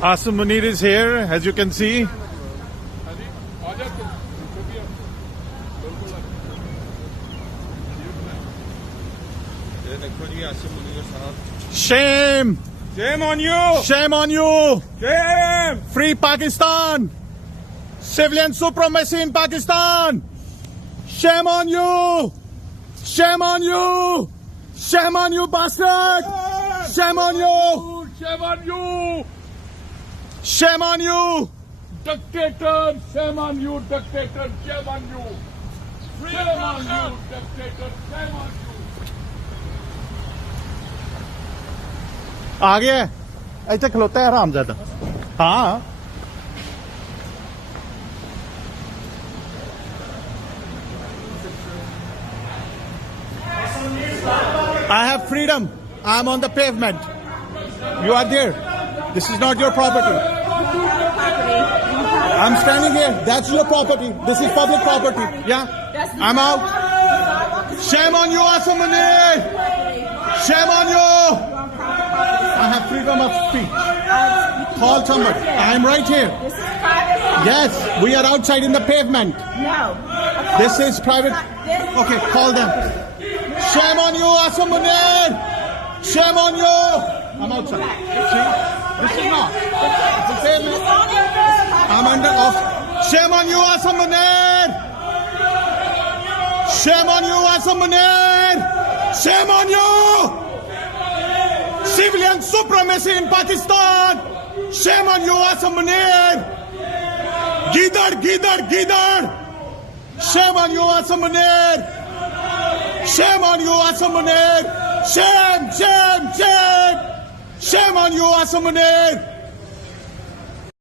Asim Munir is here, as you can see. Shame! Shame on you! Shame on you! Shame! Free Pakistan! Civilian supremacy in Pakistan! Shame on you! Shame on you! Shame on you, bastard! Shame on you! Shame on you! Shame on you! Dictator! Shame on you, dictator! Shame on you! Shame on you, dictator! Shame on you! आ गया ऐसे खलोता है आराम ज्यादा हाँ I have freedom. I am on the pavement. You are there. This is not your property. I'm standing here. That's your property. This is public property. Yeah. I'm out. Shame on you, Asim Munir. Shame on you. I have freedom of speech. Call somebody. I'm right here. This is private. Yes, we are outside in the pavement. No. This is private. Okay, call them. Shame on you, Asim Munir. Shame on you. I'm outside. See? This is not. It's a pavement. I'm under off. Shame on you, Asim Munir. Shame on you, Asim Munir. Shame on you. Civilian supremacy in Pakistan. Shame on you, Asim Munir. Gidar, gidar, gidar. Shame on you, Asim Munir. Shame on you, Asim Munir. Shame, shame, shame. Shame on you, Asim Munir.